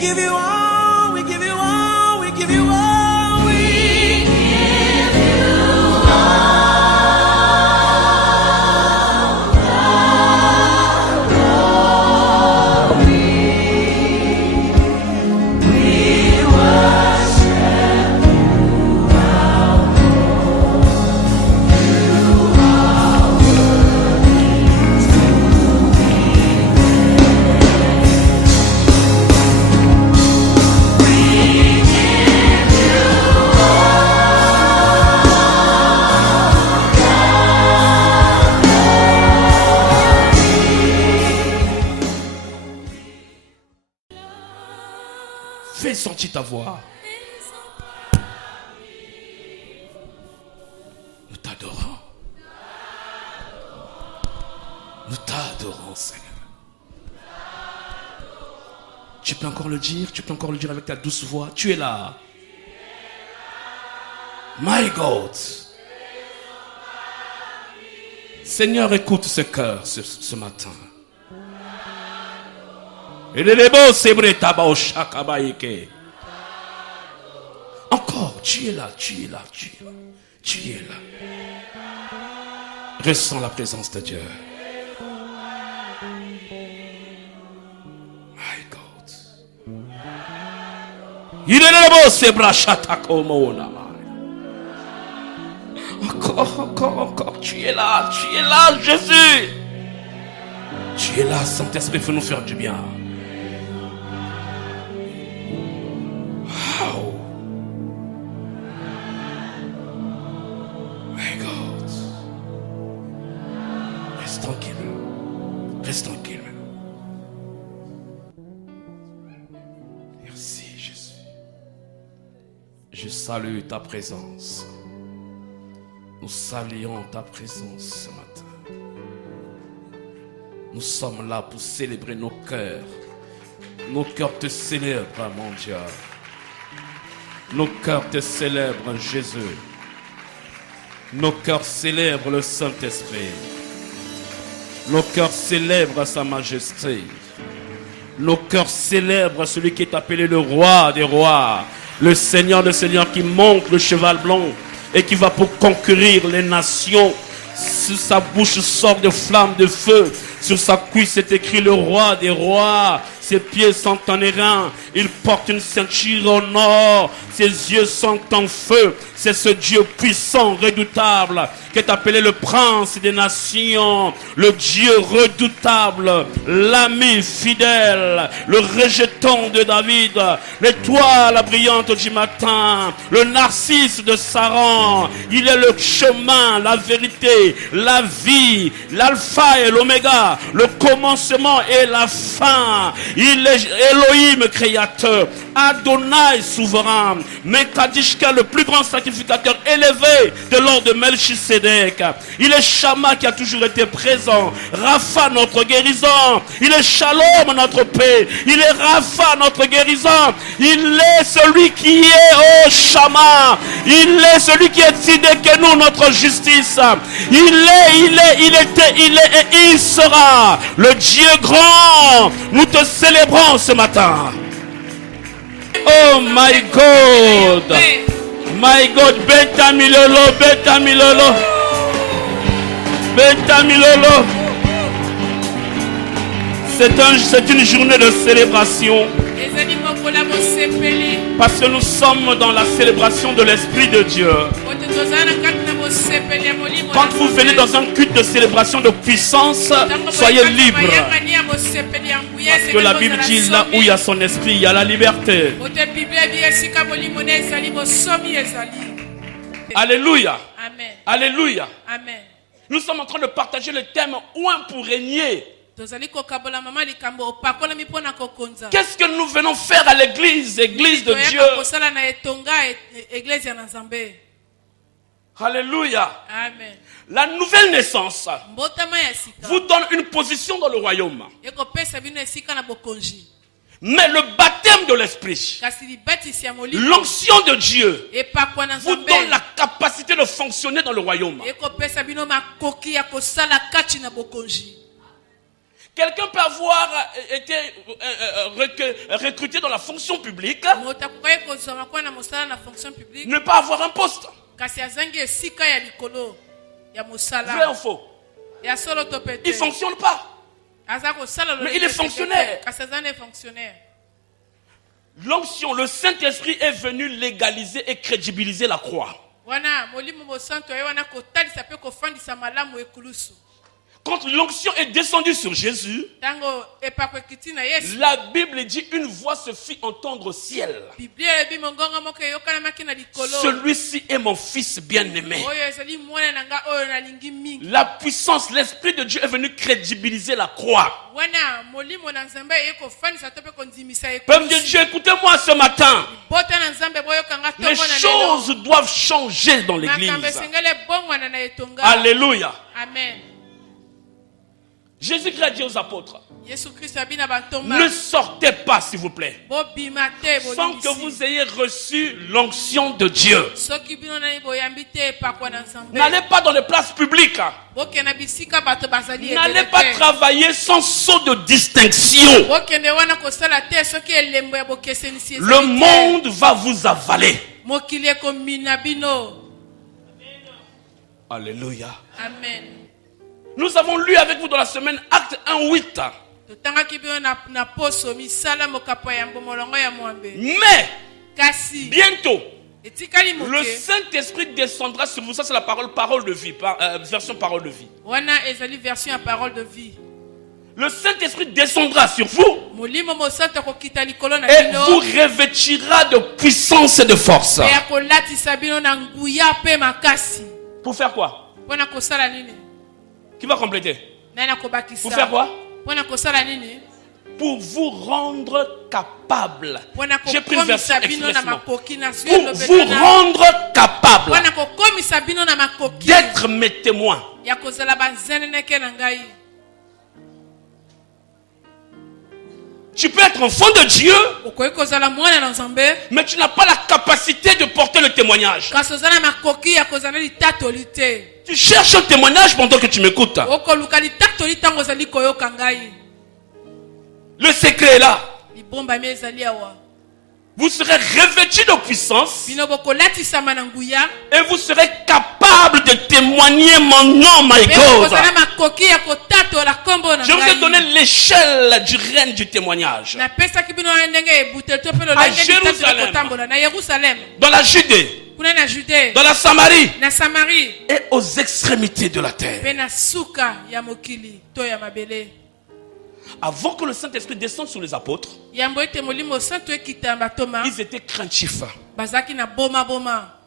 give you all, we give you all, we give you all, we give you all the glory. We worship you, our Lord. You are worthy to be Fais sortir ta voix. Nous t'adorons. Nous t'adorons, Seigneur. Tu peux encore le dire, tu peux encore le dire avec ta douce voix. Tu es là. My God. Seigneur, écoute ce cœur ce matin. Encore, tu es là, tu es là, tu es là, tu es là. Ressens la présence de Dieu. My God. Encore, tu es là, Jésus. Tu es là, Saint-Esprit, fais-nous faire du bien. Wow. My God. Reste tranquille. Reste tranquille. Merci, Jésus. Je salue ta présence. Nous saluons ta présence ce matin. Nous sommes là pour célébrer nos cœurs. Nos cœurs te célèbrent, mon Dieu. Nos cœurs te célèbrent, Jésus. Nos cœurs célèbrent le Saint-Esprit. Nos cœurs célèbrent sa majesté. Nos cœurs célèbrent celui qui est appelé le roi des rois. Le Seigneur des seigneurs qui monte le cheval blanc et qui va pour conquérir les nations. Sur sa bouche sort de flammes de feu. Sur sa cuisse est écrit le roi des rois. Ses pieds sont en airain. Il porte une ceinture en or. Ses yeux sont en feu. C'est ce Dieu puissant, redoutable, qui est appelé le prince des nations. Le Dieu redoutable, l'ami fidèle, le rejeton de David, l'étoile brillante du matin, le narcisse de Saran. Il est le chemin, la vérité, la vie, l'alpha et l'oméga, le commencement et la fin. Il est Elohim créateur, Adonai souverain, Mekadishka le plus grand sacrificateur élevé de l'ordre de Melchisédek. Il est Shama qui a toujours été présent, Rapha notre guérison, il est Shalom notre paix, il est Rapha notre guérison, il est celui qui est Shama, il est celui qui est Tzidkenu notre justice, il était et il sera le Dieu grand. Nous te célébrons ce matin. Oh my God. My God, Beta Milolo, Beta Milolo. Beta Milolo. C'est une journée de célébration. Parce que nous sommes dans la célébration de l'Esprit de Dieu. Quand vous venez dans un culte de célébration de puissance, soyez libres. Parce que la Bible dit là où il y a son esprit, il y a la liberté. Alléluia. Amen. Alléluia. Amen. Nous sommes en train de partager le thème Oint pour régner. Qu'est-ce que nous venons faire à l'église de Dieu? Alléluia. Amen. La nouvelle naissance vous donne une position dans le royaume. Mais le baptême de l'esprit, l'onction de Dieu, vous donne la capacité de fonctionner dans le royaume. Quelqu'un peut avoir été recruté dans la fonction publique, moto akoki kozwa kwa na mosala na fonction publique ne pas avoir un poste. kasi azangi esika ya likolo ya Vrai mosala ou faux? ya solo to Il ne pete fonctionne pas. aza kosala Mais il est fonctionnaire. kasi aza ne fonctionnaire. L'onction, le Saint-Esprit est venu légaliser et crédibiliser la croix. Wana molimo mosanto ye wana kotalisa pe kofandisa malamu ekulusu. Quand l'onction est descendue sur Jésus, Tango epako ekiti na Yesu. la Bible dit une voix se fit entendre au ciel. Biblia ebi mongonga moko yokana makina likolo. Celui-ci est mon fils bien-aimé. Oyo ezali mwana nanga oyo nalingi mingi. La puissance, l'Esprit de Dieu est venu crédibiliser la croix. Wana molimo na Nzambe ye kofandisa to pe kondimisa Peuple de ekulusu. Dieu, écoutez-moi ce matin. Bota na Nzambe boyo kanga Les tongo na choses doivent changer dans l'église. Makambe sengele bongwana na etonga. Alléluia. Amen. Jésus-Christ a dit aux apôtres, Yesu Christ abina bantoma. ne sortez pas s'il vous plaît, Bobima te sans que bolisi. vous ayez reçu l'onction de Dieu. Soki bino na boyambi te epakwa na Nzambe. N'allez pas dans les places publiques. Bokena bisika bato bazali N'allez ebele pas te. travailler sans saut de distinction. Bokende wana kosala te soki elembo ya bokesenisi ezali Le te. monde va vous avaler. Mokili ekomina bino. Alléluia. Amen. Nous avons lu avec vous dans la semaine Acte 1:8. Totangaki bino na poso misala mokapo ya mbomolongo ya mwambe. Mais Kasi bientôt, etikali le moke. Saint-Esprit descendra sur vous. Ça, c'est la parole de vie, version parole de vie. Wana ezali version ya parole de vie. Le Saint-Esprit descendra sur vous Molimo mosanto kokita likolo na et bino. vous revêtira de puissance et de force. Pe akolatisa bino na nguya pe makasi. Pour faire quoi? Wana kosala nini? Qui va compléter? Nani akobakisa? Pour faire quoi? Wana kosala nini? Pour vous rendre capable. Wana J'ai pris une version kokomisa bino na expressement. makoki na Pour vous rendre capable wana kokomisa bino na makoki d'être mes témoins. ya kozala banzeneneke na ngai. Tu peux être enfant de Dieu, Okoki kozala mwana na Nzambe mais tu n'as pas la capacité de porter le témoignage. kasi ozala makoki ya kozala litatoli te. Tu cherches un témoignage pendant que tu m'écoutes. Okoluka litatoli ntango ozali koyoka ngai. Le secret est là. Libombami ezali awa. Vous serez revêtus de puissance Bino bokolatisama na nguya et vous serez capable de témoigner mon nom, my pe God. kozala makoki ya kotatola kombo na Je vous ai donné ngai. l'échelle du règne du témoignage. Napesaki bino na ndenge ebuteli to pe À lolenge Jérusalem. litatoli kotambola na Yerusalem, Dans la Judée, kuna na Jude, dans la Samarie na Samarie, et aux extrémités de la terre. pe na suka ya mokili to ya mabele. Avant que le Saint-Esprit descende sur les apôtres, Yambo ete molimo santo ekita batoma ils étaient craintifs, bazaki na boma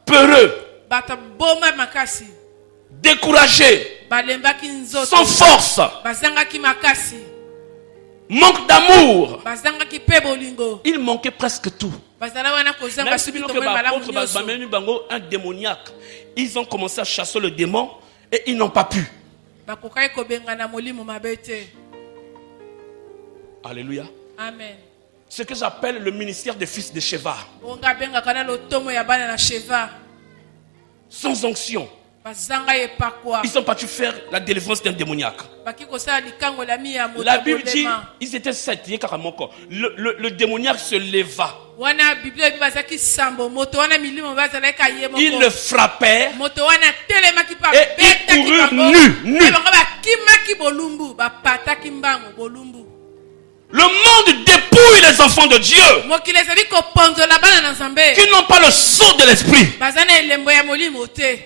peureux, bata boma makasi découragés, balembaki sans nzoto force, bazangaki makasi manque d'amour. bazangaki pe bolingo Il manquait presque tout. bazala wana kozanga Même subi si tomoi malamu nyonso. un démoniaque, ils ont commencé à chasser le démon et ils n'ont pas pu. bakokaki kobengana molimo mabe te. Alléluia. Amen. Ce que j'appelle le ministère des fils de Sheva. Onga bengaka na lotomo ya bana na Sheva Sans onction. bazanga epakwa Ils sont partis faire la délivrance d'un démoniaque. baki kosala likango la mi ya moto La Bible dit, bolema. ils étaient 7. Le démoniaque se leva. Wana biblia ebi bazaki sambo moto wana milimo bazalaki ye Il le moko frappait moto wana telemaki pa et ils betaki coururent bango nus. pe bango bakimaki bolumbu bapataki mbango bolumbu. Le monde dépouille les enfants de Dieu Mokili ezali koponzola bana na Nzambe qui n'ont pas le sceau de l'esprit. baza na elembo ya molimo te.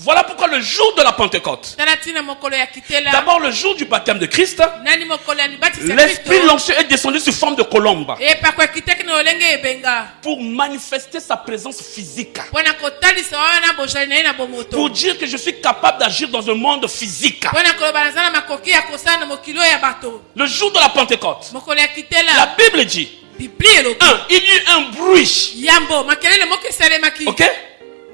Voilà pourquoi le jour de la Pentecôte, Tala tina mokolo ya kitela d'abord le jour du baptême de Christ, nani mokolo ya libatisa l'esprit l'onction est descendu sous forme de colombe epakwa kiteki na olenge ebenga pour manifester sa présence physique. mpona kotalisa wana bozali na ye na bomoto Pour dire que je suis capable d'agir dans un monde physique. mpona koloba naza na makoki ya kosala na mokili oyo ya bato. Le jour de la Pentecôte, Mokolo ya la kitela Bible dit, biblia elobi il y eut un bruit. yambo makelele moko esalemaki Ok?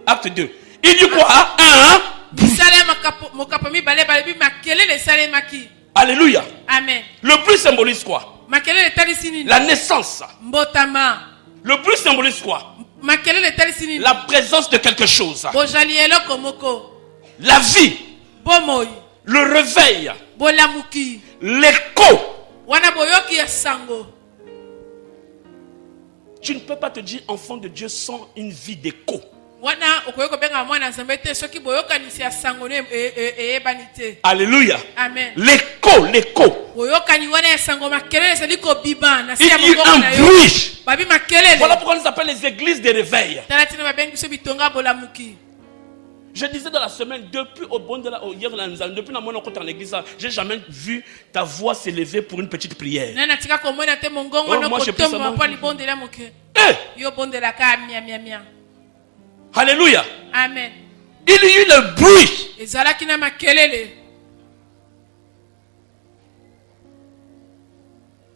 Acte 2. Il y eut quoi? Un bruit. bisala ya mokapo mibale balebi makelele esalemaki. Alléluia. Amen. Le bruit symbolise quoi? Makelele etalisi nini? La naissance. Mbotama. Le bruit symbolise quoi? Makelele etalisi nini? La présence de quelque chose. Bozali eloko moko La vie. bomoi. le réveil, bolamuki l'écho. wana boyoki ya sango. Tu ne peux pas te dire enfant de Dieu sans une vie d'écho. Wana okoyoko benga mwana nzambe te soki boyokanisi ya sango ne eyebani te. Alléluia. Amen. L'écho. Boyokani wana ya sango makelele ezali kobiba na Il y si ya a eu mongongo na un yo. bruit. Babi makelele. Voilà pourquoi on les appelle les églises des réveils. Tala tina babengi biso bitonga bolamuki. Je disais dans la semaine, depuis au bon de la, hier, depuis la moine en église, j'ai jamais vu ta voix s'élever pour une petite prière. Nana tika komona te mongongo Oh, no moi, j'ai pris kotomba seulement- pa libondela moke. Eh, Yo bondela ka mia. alléluia. Amen. Il y a eu le bruit. Ezalaki na makelele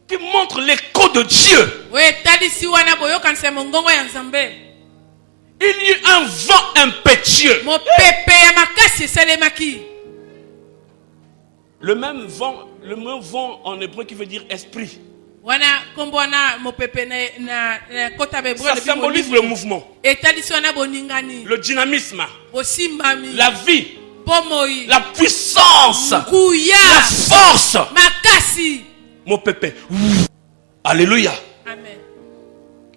Qui montre l'écho de Dieu. oyo etalisi wana boyokanisa mongongo ya nzambe. Il y a eu un vent impétueux. Mopepe ya makasi esalemaki. Le même vent en hébreu qui veut dire esprit. Wana kombo wana mopepe na kota bebreu Ça symbolise le mouvement, etalisi wana boningani, le dynamisme, bosimbami, la vie, bomoi, la puissance, la kuya, force. makasi. Mon pépé. Alléluia. Amen.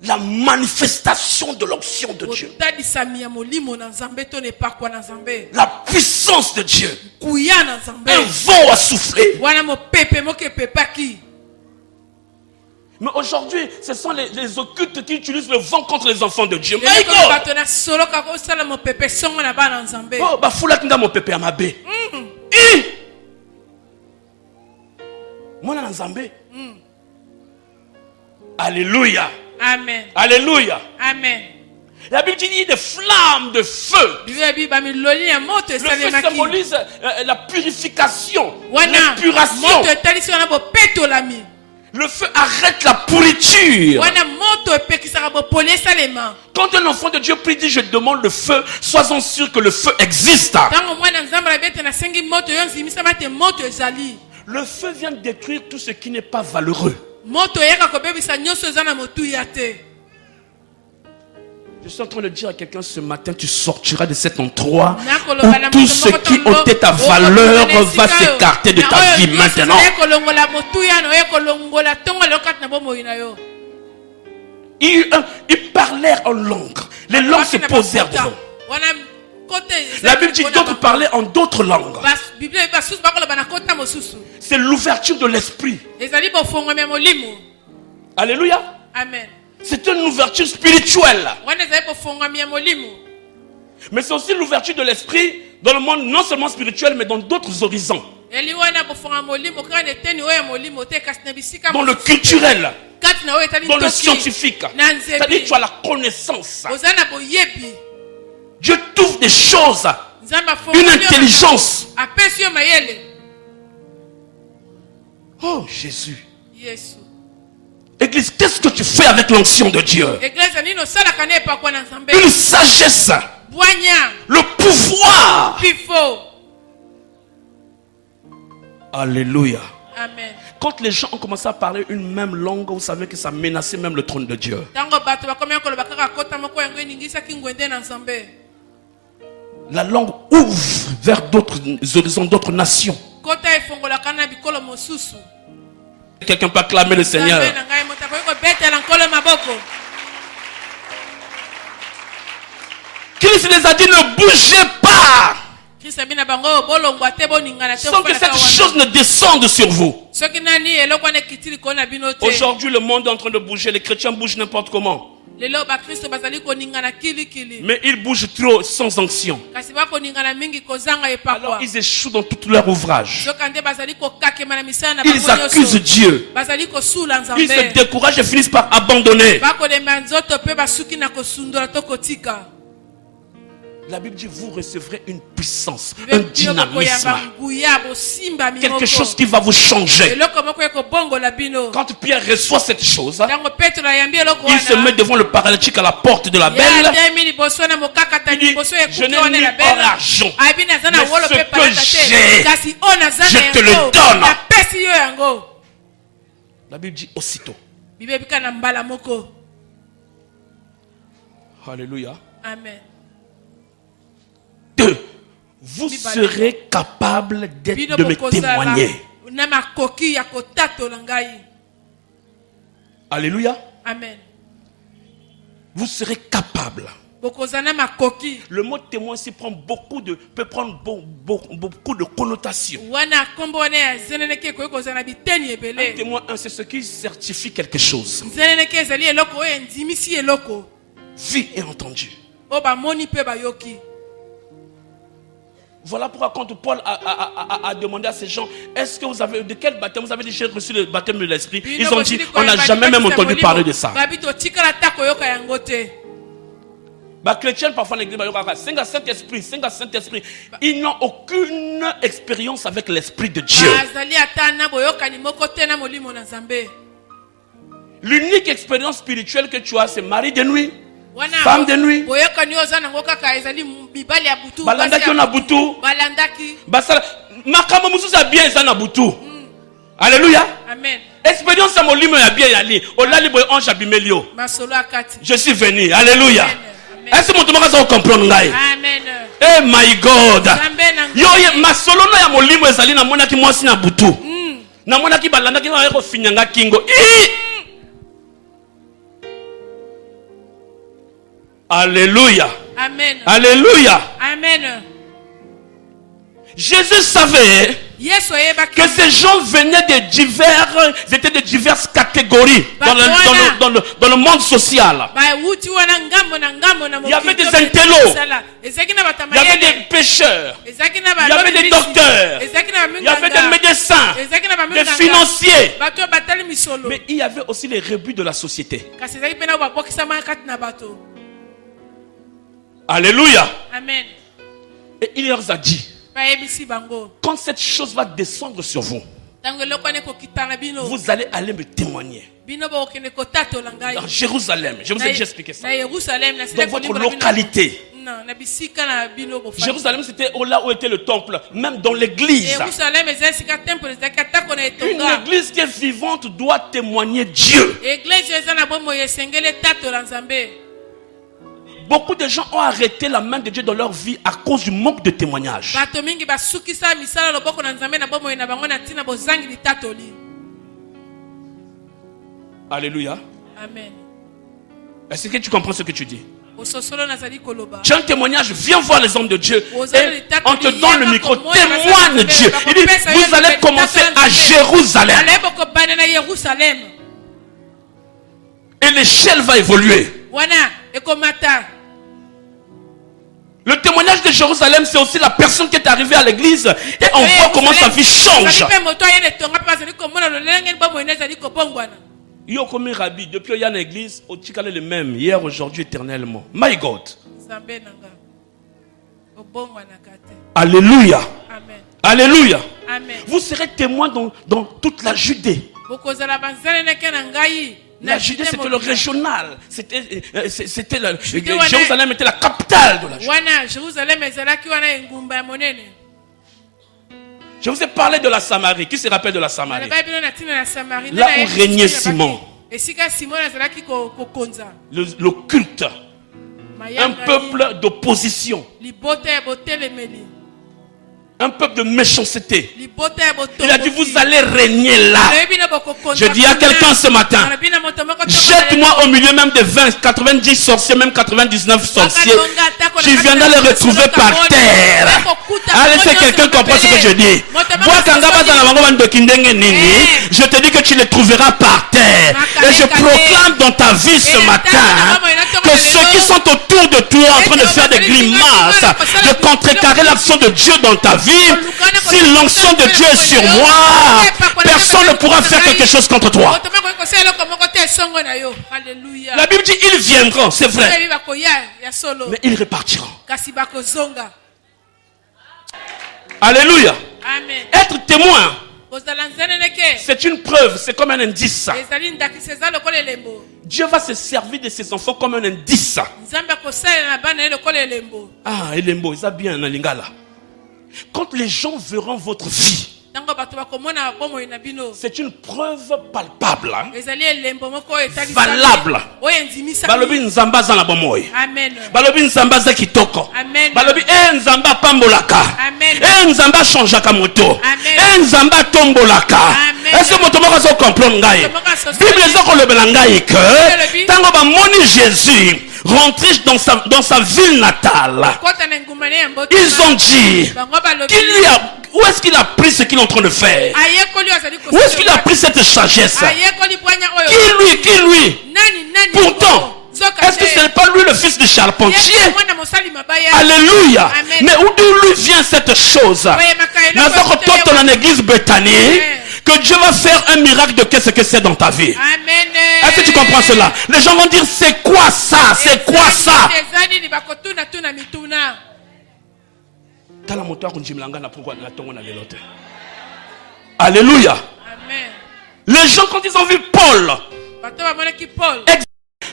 La manifestation de l'onction de Dieu. Otalisami ya molimo na nzambe to ne pakwa na nzambe. La puissance de Dieu. Kuya na nzambe. Un vent a soufflé. Wana mopepe moke pepaki. Mais aujourd'hui, ce sont les occultes qui utilisent le vent contre les enfants de Dieu. My Eloko God. bato na solo ka ko sala mopepe songo na bana nzambe. Oh, bah, foula kinda mon pépé à ma baie. Moi, na nzambe. Alléluia. Amen. Alléluia. Amen. La Bible dit des flammes de feu. Bibi ba miloli ya moto Le feu esalemaki. symbolise la purification, Wana l'épuration. moto etalisi wana bopetolami. Le feu arrête la pourriture. Wana moto epekisaka bopoli esalema. Quand un enfant de Dieu prie, dit je demande le feu, sois-en sûr que le feu existe. Tango mwana nzambe abete na sengi moto yo nzimisama te moto ezali. Le feu vient détruire tout ce qui n'est pas valeureux. Moto yaka kobebisa nyonso eza na motuya te. Je suis en train de dire à quelqu'un ce matin, tu sortiras de cet endroit Nakoloba où na tout moto ce moko qui tango, ôtait ta okokende valeur na va esika yo. s'écarter de Na ta oyo vie nyonso maintenant. ezali kolongola motuya na oyo kolongola tongo lokati na bomoi na yo. Ils parlèrent en langue. Les langues se posèrent devant. Wana kote La Bible dit d'autres parlaient en d'autres langues. Bible basusu bakoloba na kota mosusu. C'est l'ouverture de l'esprit. Ezali bofongwami ya molimo. Alléluia. Amen. C'est une ouverture spirituelle. Wana ezali bofongwami ya molimo. Mais c'est aussi l'ouverture de l'esprit dans le monde non seulement spirituel, mais dans d'autres horizons. Eli wana bofongwami ya molimo kana eteni oyo ya molimo te kasi na bisika Dans le mosusu. culturel, Kati na oyo etali dans le ntoki. scientifique. Na nzebi. C'est-à-dire tu as la connaissance. Oza na boyebi. Dieu t'ouvre des choses, Nzambe afongwami une yo intelligence. apesi yo mayele. Oh Jésus. Yesu. Église, qu'est-ce que tu fais avec l'onction de Dieu? Eglise nini osalaka na epakwa na nzambe. Une sagesse, Bwanya. le pouvoir. Pifo. Alléluia. Amen. Quand les gens ont commencé à parler une même langue, vous savez que ça menaçait même le trône de Dieu. Tango bato bakomi koloba kaka kota moko yango eningisaki ngwende na nzambe. La langue ouvre vers d'autres horizons, d'autres nations. Kota efongolaka na bikolo mosusu. Quelqu'un peut acclamer le Seigneur. Nzambe na ngai moto akoki kobetela nkolo maboko. Christ les a dit ne bougez pas Kristo bina bango bolongwa te boningana te sans que cette chose ne descende sur vous. soki nani eloko wana ekitili kona bino te. Aujourd'hui, le monde est en train de bouger. Les chrétiens bougent n'importe comment. Lelo bakristo bazali koningana kilikili. Mais ils bougent trop sans onction. Kasi bakoningana mingi kozanga Alors epakwa. ils échouent dans tout leur ouvrage. Soki ande bazali kokakema na misala na Ils bango accusent nyonso. Dieu. Bazali kosula Ils se nzambe. découragent et finissent par abandonner. Bakolemba nzoto pe basuki na kosundola to kotika. La Bible dit vous recevrez une puissance, un dynamisme, quelque chose qui va vous changer. Quand Pierre reçoit cette chose, il se met devant le paralytique à la porte de la belle. Il dit, je n'ai nulle part l'argent, mais ce que j'ai, je te le donne. La Bible dit aussitôt. Alléluia. Amen. 2. vous serez capable de me témoigner. Alléluia. Amen. Vous serez capable. Le mot témoin ici peut prendre beaucoup de connotations. Un témoin, c'est ce qui certifie quelque chose. Vu et entendu. Voilà pourquoi quand Paul a demandé à ces gens, est-ce que vous avez, de quel baptême vous avez déjà reçu le baptême de l'esprit? Ils ont dit, on n'a jamais même entendu parler de ça. Les chrétiens parfois l'église, Saint-Esprit. Ils n'ont aucune expérience avec l'Esprit de Dieu. L'unique expérience spirituelle que tu as, c'est mari de nuit, femme de nuit. Balandaki on a butu. Basala makama mususa bien ça na butu. Alléluia. Amen. Expérience à molimo ya bien yali. Olali boy ange abimelio. Je suis venu. Alléluia. Est-ce que mon tomaka ça comprendre ngai? Amen. Eh my God. Yo ma solo no ya molimo ezali na monaki mwasi na butu. Na monaki balandaki na ko finyanga kingo. Alléluia. Amen. Alléluia. Amen. Jésus savait que ces gens venaient de diverses catégories dans le monde social. Il y avait des intellos, il y avait des pêcheurs, il y avait des docteurs, il y avait des médecins, des financiers. Mais il y avait aussi les rebuts de la société. Alléluia. Amen. Et il leur a dit, quand cette chose va descendre sur vous, vous allez aller me témoigner. Dans Jérusalem, je vous ai déjà expliqué ça. Dans votre localité. Jérusalem, c'était là où était le temple, même dans l'église. Une église qui est vivante doit témoigner Dieu. Beaucoup de gens ont arrêté la main de Dieu dans leur vie à cause du manque de témoignage. Alléluia. Amen. Est-ce que tu comprends ce que tu dis? Tu as un témoignage, viens voir les hommes de Dieu. Et on te donne le micro, témoigne Dieu. Il dit, vous allez commencer à Jérusalem. Et l'échelle va évoluer. Le témoignage de Jérusalem, c'est aussi la personne qui est arrivée à l'église et on voit comment sa vie change. Yo comme rabbi, depuis qu'il y a l'église, au Tikale le même, hier, aujourd'hui, éternellement. My God. Alléluia. Amen. Alléluia. Amen. Vous serez témoin dans toute la Judée. La Judée, c'était le régional. Jérusalem était la capitale de la Judée. Je vous ai parlé de la Samarie. Qui se rappelle de la Samarie? Là où régnait Simon. Le culte. Un peuple d'opposition. Un peuple de méchanceté. Il a dit, vous allez régner là. Je dis à quelqu'un ce matin, jette-moi au milieu même de 20, 90 sorciers, même 99 sorciers. Tu viendras les retrouver par terre. Allez, c'est quelqu'un qui comprend ce que je dis. Je te dis que tu les trouveras par terre. Et je proclame dans ta vie ce matin que ceux qui sont autour de toi en train de faire des grimaces, de contrecarrer l'action de Dieu dans ta vie, si l'onction de Dieu est sur moi, personne ne pourra faire quelque chose contre toi. La Bible dit ils viendront, c'est vrai, mais ils repartiront. Alléluia. Amen. Être témoin, c'est une preuve, c'est comme un indice. Dieu va se servir de ses enfants comme un indice. Ah, Elembo, ça bien dans Lingala. Quand les gens verront votre vie, Tango bato bakomona bomoi na bino. C'est une preuve palpable, hein, Ezali elembo moko etali. valable. Oyo enzimisa. Balobi nzamba za na bomoi. Amen. Balobi nzamba za kitoko. Amen. Balobi nzamba pambolaka. Amen. Nzamba changeaka moto. Amen. Nzamba tombolaka. Amen. Est-ce que moto moko zo comprendre ngai? Bible ezoko lobela ngai que tango ba moni Jésus rentrer dans sa ville natale. Ils ont dit où est-ce qu'il a pris ce qu'il est en train de faire? Où est-ce qu'il a pris cette sagesse? Qui lui? Pourtant, est-ce que ce n'est pas lui le fils de charpentier? Alléluia. Amen. Mais d'où lui vient cette chose? Dans en église Bethanie, que Dieu va faire un miracle de qu'est-ce que c'est dans ta vie. Amen. Est-ce que tu comprends cela? Les gens vont dire c'est quoi ça? C'est quoi ça? Alléluia. Amen. Les gens quand ils ont vu Paul,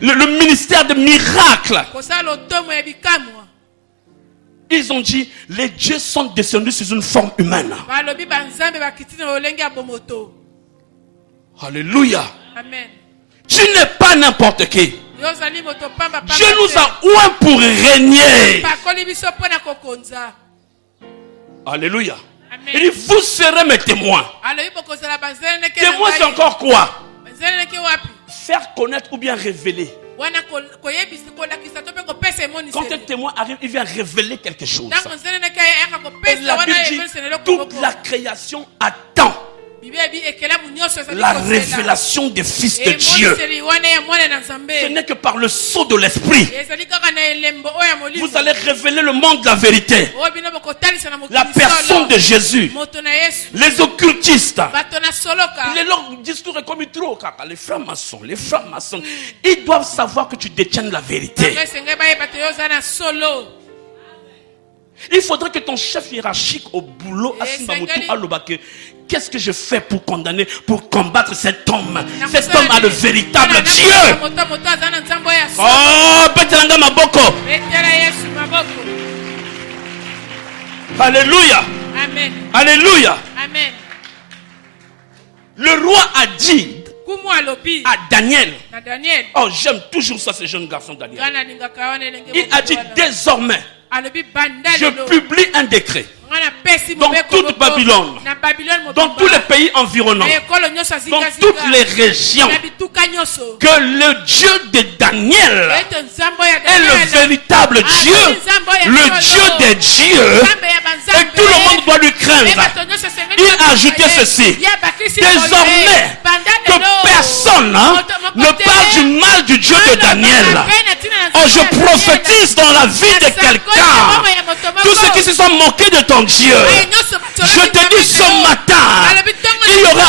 le ministère de miracles, ils ont dit les dieux sont descendus sous une forme humaine. Alléluia. Amen. Tu n'es pas n'importe qui. Dieu nous a oint pour régner. Alléluia. Amen. Il dit vous serez mes témoins. Témoins c'est encore quoi? Faire connaître ou bien révéler. Quand un témoin arrive, il vient révéler quelque chose. Et la Bible dit, toute la création attend la révélation des fils de Dieu. Ce n'est que par le sceau de l'esprit vous allez révéler le monde de la vérité, la personne de Jésus. Les occultistes, leur discours est comme trop. Les frères maçons, ils doivent savoir que tu détiens la vérité. Il faudrait que ton chef hiérarchique au boulot, qu'est-ce que je fais pour condamner, pour combattre cet homme? Cet homme a le véritable Dieu. Oh, Betelanga Maboko. Alléluia. Amen. Alléluia. Amen. Le roi a dit à Daniel, Daniel. Oh, j'aime toujours ça, ce jeune garçon Daniel. Il a dit désormais, je publie un décret dans toute Babylone, dans tous les pays environnants, dans toutes les régions, que le Dieu de Daniel est le véritable Dieu, le Dieu des dieux, et tout le monde doit lui craindre. Il a ajouté ceci, désormais que personne ne parle du mal du Dieu de Daniel. Oh, je prophétise dans la vie de quelqu'un, tous ceux qui se sont moqués de ton Dieu, je te dis ce matin, il y aura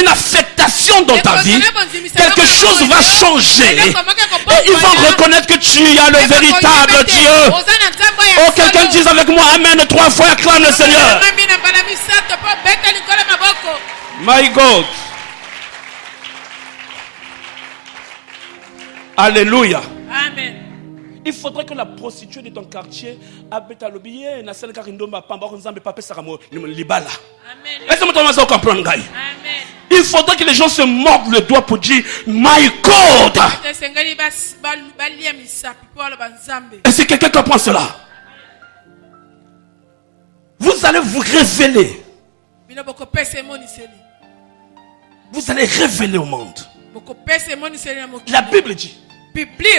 une affectation dans ta vie. Quelque chose va changer. Et ils vont reconnaître que tu as le véritable Dieu. Oh, quelqu'un dise avec moi Amen 3 fois, acclame le Seigneur. My God. Alléluia. Amen. Il faudrait que la prostituée de ton quartier Est-ce que Amen. il faudrait que les gens se mordent le doigt pour dire My God. Est-ce que quelqu'un comprend cela? Vous allez vous révéler. Vous allez révéler au monde. La Bible dit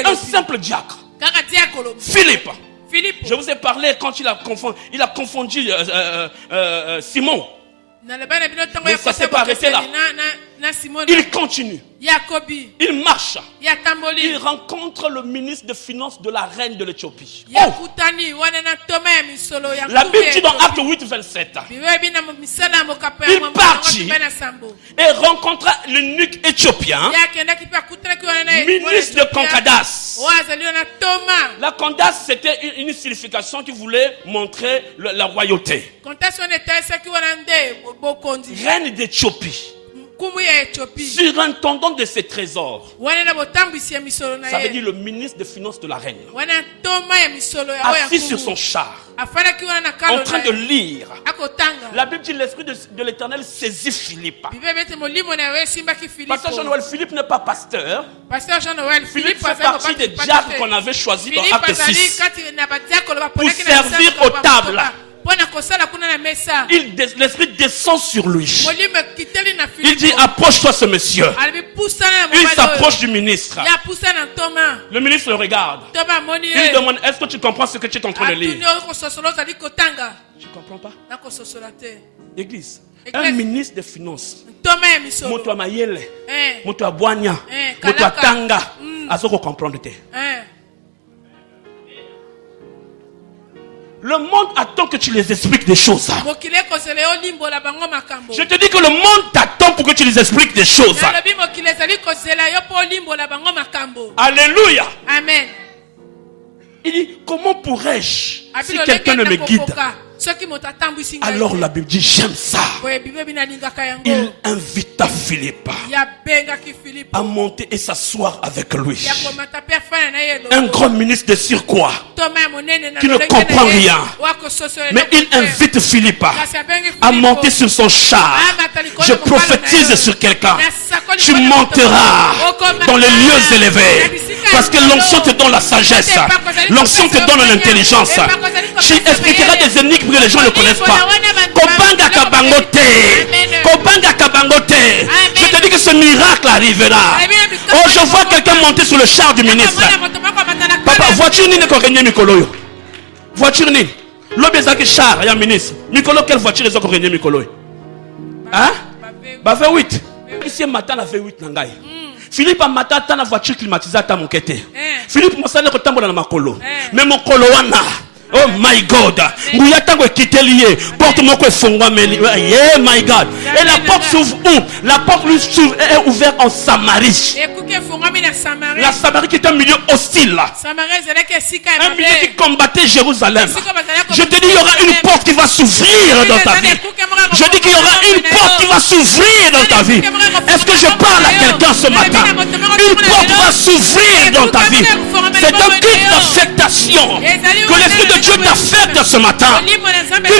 un simple diacre, Philippe. Je vous ai parlé quand il a confondu Simon. Mais ça ne s'est pas arrêté là. Il continue. Il marche. Il rencontre le ministre des Finances de la reine de l'Éthiopie. Oh. La Bible dit dans Acte 8, 27. Il partit et rencontra l'eunuque éthiopien, ministre de Concordas. La Concordas, c'était une signification qui voulait montrer la royauté. Reine d'Éthiopie. nkumu ya Éthiopie. surintendant de ses trésors. Wana na botambwisi ya misolo na Ça veut ye. dire le ministre des Finances de la reine. Wana ntoma ya misolo ya oya Assis nkumu. sur son char, Afalaki wana na kalo en train de lire. akotanga. La Bible dit l'Esprit de l'Éternel saisit Philippe. Bible bete molimo na yo esimbaki Philippe. Pasteur Jean-Noël, Philippe n'est pas pasteur. Pasteur Jean-Noël, Philippe fait azali partie kobaki des pasteur diacres te. qu'on avait choisis dans Philippe Acte azali 6. kati na badiakolo Pour baponaki na servir lisanga aux tables. Pona kosala kuna na mesa. L'Esprit descend sur lui. Molimo kiteli na Il Philippe. dit, approche-toi ce monsieur. Alibi pusa na Il mobali s'approche oyo. du ministre. Ya pusa na ntoma. Le ministre le regarde. Ntoma moni Il lui demande, est-ce que tu comprends ce que tu es en train de lire? atuni oyo kososolo ozali kotanga. Je ne comprends pas. Na kososola te. Église. Église. Un ministre des Finances. Ntoma ya misolo. Moto a mayele. Eh. Moto a boigna. Moto a kalaka. tanga. Azoko comprendre te. Le monde attend que tu les expliques des choses. Mokile kozele yo limbola bango makambo. Je te dis que le monde t'attend pour que tu les expliques des choses. Nalobi mokile ezali kozela yo po limbola bango makambo. Alléluia. Amen. Il dit, comment pourrais-je, si Abilo quelqu'un ne me lekenda guide? kokoka. Soki moto atambwisi ngai. Alors la Bible dit, j'aime ça. Boye Bible binalingaka yango. Il invita Philippe Ya bengaki Philippe. à monter et s'asseoir avec lui. Ya komata pe afana na ye. Un grand ministre de surcroît. Toma ya monene na Qui ne lolenge comprend na ye. rien. Wako sosola Mais na il kote. invite Philippe Kasi abengi à Philippe. monter sur son char. Je prophétise sur quelqu'un. Tu monteras dans les lieux élevés. Parce que l'onction te donne la sagesse. L'onction te donne l'intelligence. Tu expliqueras des énigmes que les gens ne connaissent pas. Kobanga kabangote. Kobanga kabangote. Je te dis que ce miracle arrivera. Oh, je vois quelqu'un monter sur le char du ministre. Papa, voiture ni ne korenye mikolo yo. Voiture ni. L'homme est char, il y a un ministre. Mikolo, quelle voiture est-ce korenye mikolo yo? Hein? Bah, fait 8. Ici, matin, a fait 8 nangai. Philippe a matin, a voiture climatisée à mon côté. Philippe, moi, ça n'est pas dans ma colo. Mais mon colo, oh my God. Ngouya tango kitelié. Porte mon ko fongwa meli. Yeah, my God. Et la porte s'ouvre où? La porte lui s'ouvre est ouverte en Samarie. La Samarie qui est un milieu hostile. Un milieu qui combattait Jérusalem. Je te dis, il y aura une porte qui va s'ouvrir dans ta vie. Je dis qu'il y aura une porte qui va s'ouvrir dans ta vie. Est-ce que je parle à quelqu'un ce matin? Une porte va s'ouvrir dans ta vie. C'est un culte d'affectation. Que l'Esprit de Dieu t'affecte ce matin.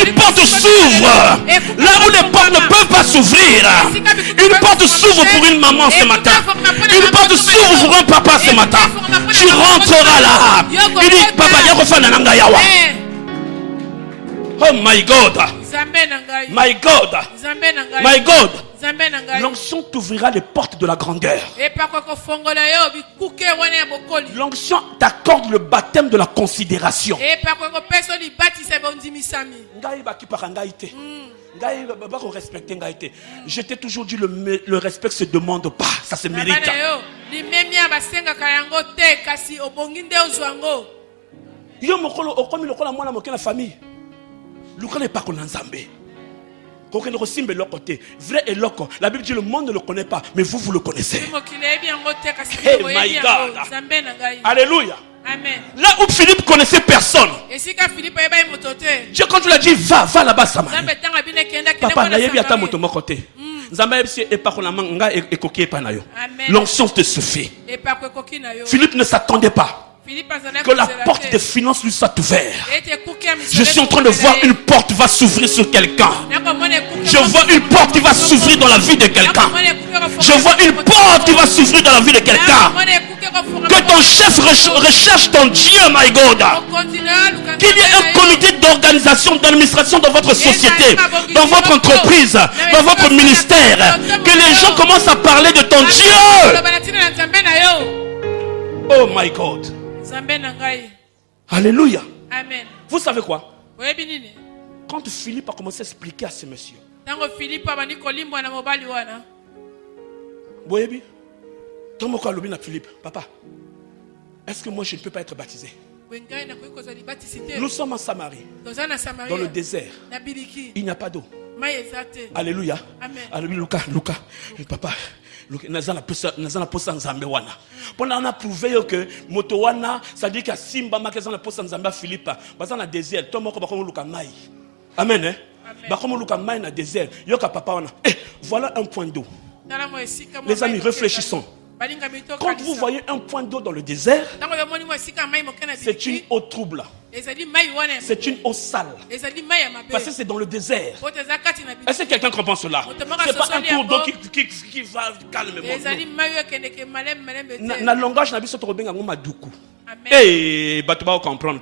Une porte s'ouvre là où les portes ne peuvent pas s'ouvrir. Une porte s'ouvre pour une maman ce matin. Une porte s'ouvre pour un papa ce matin. Tu rentreras là. Il dit, papa, il y a refait un yawa. Oh my God. My God. My God. L'onction t'ouvrira les portes de la grandeur. L'onction t'accorde le baptême de la considération. Je t'ai toujours dit, le respect se demande pas, ça se mérite. Yo mokolo okomi lokola mwana moke na famille. Lokola pas qu'on ensemble. Vrai et loco. La Bible dit le monde ne le connaît pas, mais vous le connaissez. Hey my God. Alléluia. Amen. Là où Philippe connaissait personne. Dieu quand tu l'as dit va là-bas Samarie. Papa na yebi ata moto moko te. Nzamba yebisi epakona nga ekoki pa na yo. L'onction te suffit. Philippe ne s'attendait pas que la porte des finances lui soit ouverte. Je suis en train de voir une porte va s'ouvrir sur quelqu'un. Je vois une porte qui va s'ouvrir dans la vie de quelqu'un. Je vois une porte qui va s'ouvrir dans la vie de quelqu'un. Que ton chef recherche ton Dieu, my God. Qu'il y ait un comité d'organisation, d'administration dans votre société, dans votre entreprise, dans votre ministère. Que les gens commencent à parler de ton Dieu. Oh my God. Alléluia. Amen. Vous savez quoi? Quand Philippe a commencé à expliquer à ce monsieur, Philippe, papa, est-ce que moi je ne peux pas être baptisé? Nous sommes en Samarie, dans le désert. Il n'y a pas d'eau. Alléluia. Alléluia. Luca, papa. Nazana posa nzambe wana. Pendant on a prouvé que moto wana, ça dit que simba makezana posa nzambe Philippe, bazana désert, to moko bakomo luka mai. Amen. Bakomo luka mai na désert. Yoka papa wana. Voilà un point d'eau. Les amis, réfléchissons. Quand vous voyez un point d'eau dans le désert, c'est une eau trouble. C'est une eau sale. Parce que c'est dans le désert. Est-ce que quelqu'un comprend cela? Ce n'est pas un cours d'eau qui va calmement. Dans le langage, on a vu ce truc en Madoukou. Eh, bah tu vas comprendre.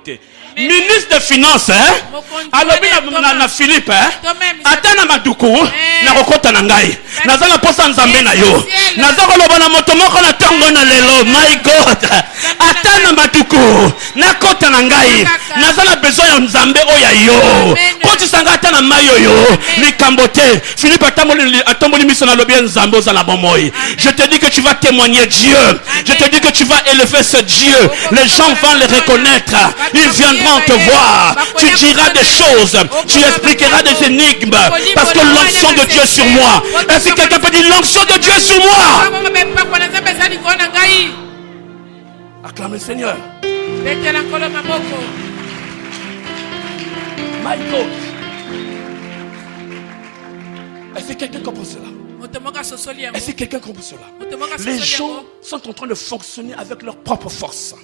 Ministre des Finances, alors na Philippe, atana maduku, na rokota na ngai, nazala posa nzambe na yo, nazala loba na moto moko na tongo na lelo, my God, atana maduku, na kota na ngai, nazala besoin ya nzambe oya yo, koti sanga atana mayo yo, likambote, Philippe atamboli miso na lobi nzambe ozala bomoi. Je te dis que tu vas témoigner Dieu, je te dis que tu vas élever ce Dieu. Les gens vont le reconnaître. Ils viendront te voir. Tu diras des choses. Tu expliqueras des énigmes. Parce que l'onction de Dieu est sur moi. Est-ce que quelqu'un peut dire l'onction de Dieu est sur moi? Acclame le Seigneur. My God. Est-ce que quelqu'un comprend cela? Est-ce que quelqu'un comprend cela? Les gens sont en train de fonctionner avec leur propre force.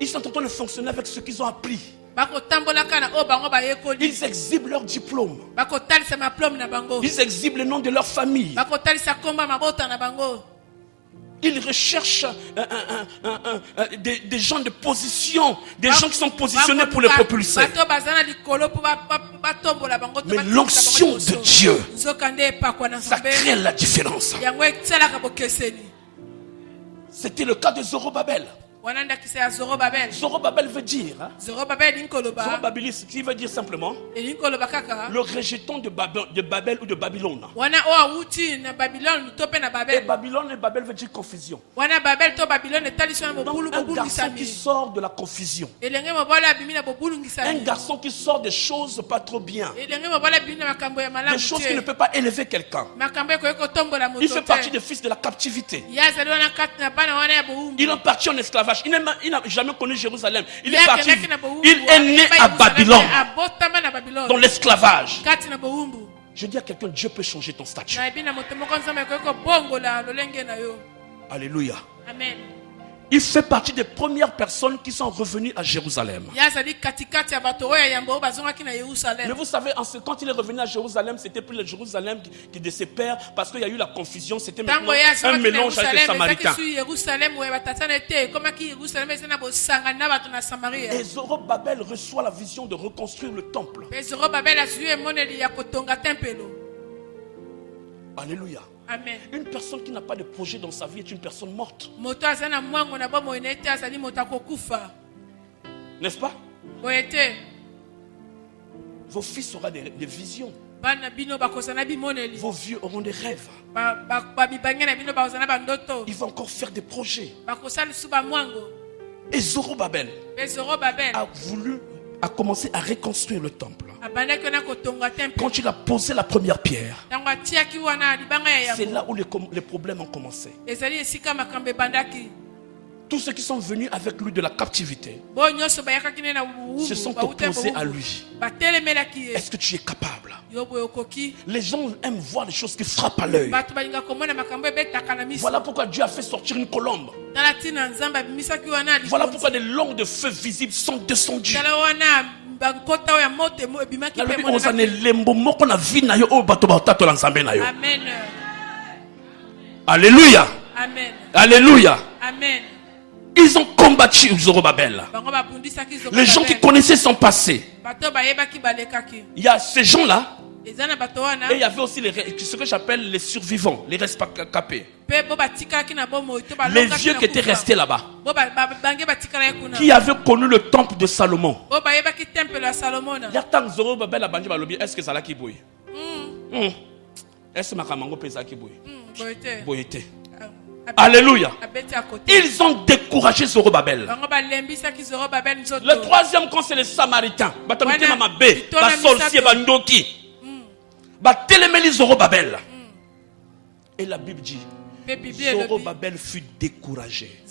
Ils sont en train de fonctionner avec ce qu'ils ont appris. Ils exhibent leur diplôme. Ils exhibent le nom de leur famille. Ils recherchent des gens de position, des gens qui sont positionnés pour les propulser. Mais l'onction de Dieu, ça crée la différence. C'était le cas de Zorobabel. Zorobabel veut dire, Zorobabel, ce qui veut dire simplement le rejeton de Babel ou de Babylone. Et Babylone et Babel veut dire confusion. Donc, un garçon qui sort de la confusion. Un garçon qui sort des choses pas trop bien. Des choses qui ne peuvent pas élever quelqu'un. Il fait partie des fils de la captivité. Il est parti en esclavage. Il n'a jamais connu Jérusalem. Il est parti. Il est né à Babylone. Dans l'esclavage. Je dis à quelqu'un, Dieu peut changer ton statut. Alléluia. Amen. Il fait partie des premières personnes qui sont revenues à Jérusalem. Mais vous savez, quand il est revenu à Jérusalem, c'était plus le Jérusalem de ses pères, parce qu'il y a eu la confusion. C'était maintenant un mélange avec les Samaritains. Et Zorobabel reçoit la vision de reconstruire le temple. Alléluia. Amen. Une personne qui n'a pas de projet dans sa vie est une personne morte. N'est-ce pas? Vos fils auront des visions. Vos vieux auront des rêves. Ils vont encore faire des projets. Et Zorobabel a commencé à reconstruire le temple. Quand il a posé la première pierre, c'est là où les problèmes ont commencé. Tous ceux qui sont venus avec lui de la captivité se sont opposés à lui. Est-ce que tu es capable? Les gens aiment voir des choses qui frappent à l'œil. Voilà pourquoi Dieu a fait sortir une colombe. Voilà pourquoi des langues de feu visibles sont descendues. Amen. Alléluia. Amen. Alléluia. Amen. Ils ont combattu Zorobabel. Les gens qui connaissaient son passé. Il y a ces gens-là. Et il y avait aussi ce que j'appelle les survivants, les rescapés. Les vieux qui étaient restés là-bas. Qui avaient connu le temple de Salomon. Il y a tant de Zorobabel à Banjibalobi. Est-ce que ça l'a qui bouille? Est-ce que ma camango pesa qui bouille? Boyete. Alléluia. Ils ont découragé Zorobabel. Le troisième camp, c'est les Samaritains. Zorobabel. Et la Bible dit, Zorobabel fut découragé.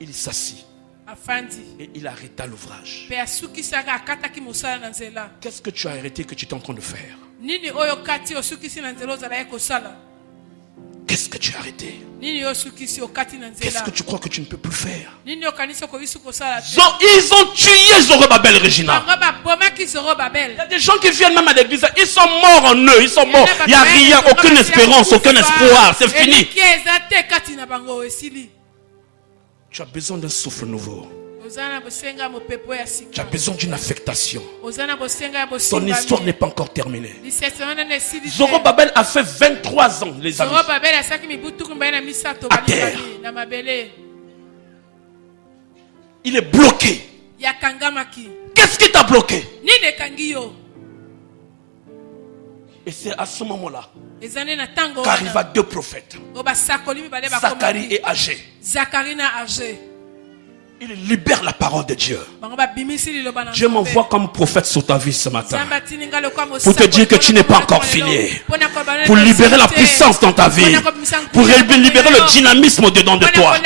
Il s'assit. afandi et il arrêta l'ouvrage. pe asukisaka akataki mosala na nzela. Qu'est-ce que tu as arrêté que tu es en train de faire? Nini oyo kati osukisi na nzela ozala ye kosala? Qu'est-ce que tu as arrêté? Nini osukisi okati na Qu'est-ce nzela? que tu crois que tu ne peux plus faire? Nini okanisi okoki kosala te? Ils ont tué Zorobabel, Regina. bango babomaki Il y Zorobabel. a des gens qui viennent même à l'église, ils sont morts en eux, ils sont morts. Il n'y a rien, aucune espérance, aucun espoir, c'est fini. Tu as besoin d'un souffle nouveau. Tu as besoin d'une affectation. Ton histoire n'est pas encore terminée. Zorobabel a fait 23 ans, les amis, à terre. Il est bloqué. Qu'est-ce qui t'a bloqué? Et c'est à ce moment-là qu'arriva 2 prophètes, Zacharie et Agé. Il libère la parole de Dieu. Dieu m'envoie comme prophète sur ta vie ce matin pour te dire que tu n'es pas encore fini, pour libérer la puissance dans ta vie, pour libérer le dynamisme dedans de toi.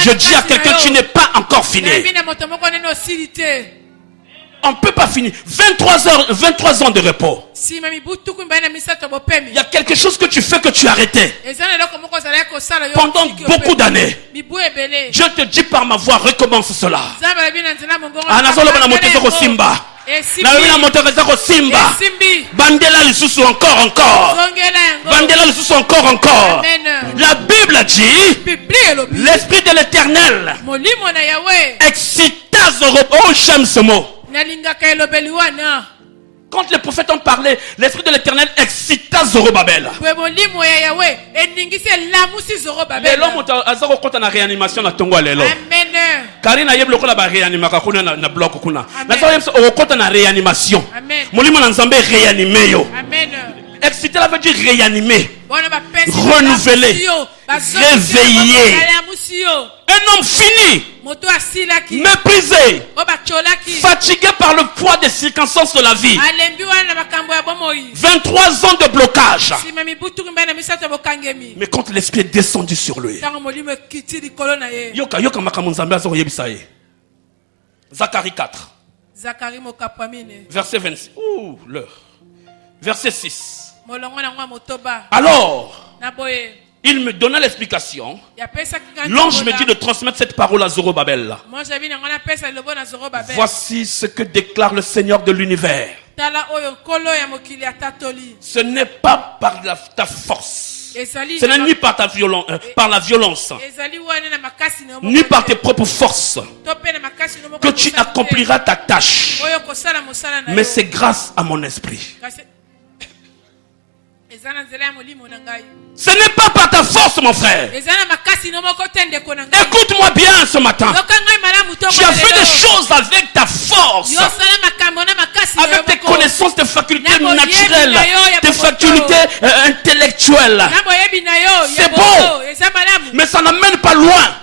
Je dis à quelqu'un, tu n'es pas encore fini. On ne peut pas finir. 23 ans de repos. Il y a quelque chose que tu fais que tu as arrêté pendant beaucoup d'années. Dieu te dit par ma voix, recommence cela. Bandela lisusu encore. Bandela lisusu encore. La Bible dit, l'esprit de l'Éternel excita Zorobabel. Oh, j'aime ce mot. Quand les prophètes ont parlé, l'esprit de l'Éternel excita Zorobabel. L'homme azaro kota na réanimation na tongo lelo. Karina yeb lokola ba réanimaka kuna na bloc kuna. Na zo yeb kota na réanimation. Molimo na Nzambe réanimer yo. Exciter, ça veut dire réanimer, renouveler, réveiller. Un homme fini, méprisé, fatigué par le poids des circonstances de la vie. 23 ans de blocage. Mais quand l'esprit est descendu sur lui, Zacharie 4, verset 26. Ouh, l'heure. Verset 6. Alors, il me donna l'explication. L'ange me dit de transmettre cette parole à Zorobabel. Voici ce que déclare le Seigneur de l'univers. Ce n'est pas par ta force. Ce n'est ni par, par la violence, ni par tes propres forces que tu accompliras ta tâche. Mais c'est grâce à mon esprit. Ce n'est pas par ta force, mon frère. Écoute-moi bien ce matin. Tu as fait des choses avec ta force, avec tes connaissances, tes facultés naturelles, tes facultés intellectuelles. C'est beau, mais ça n'amène pas loin.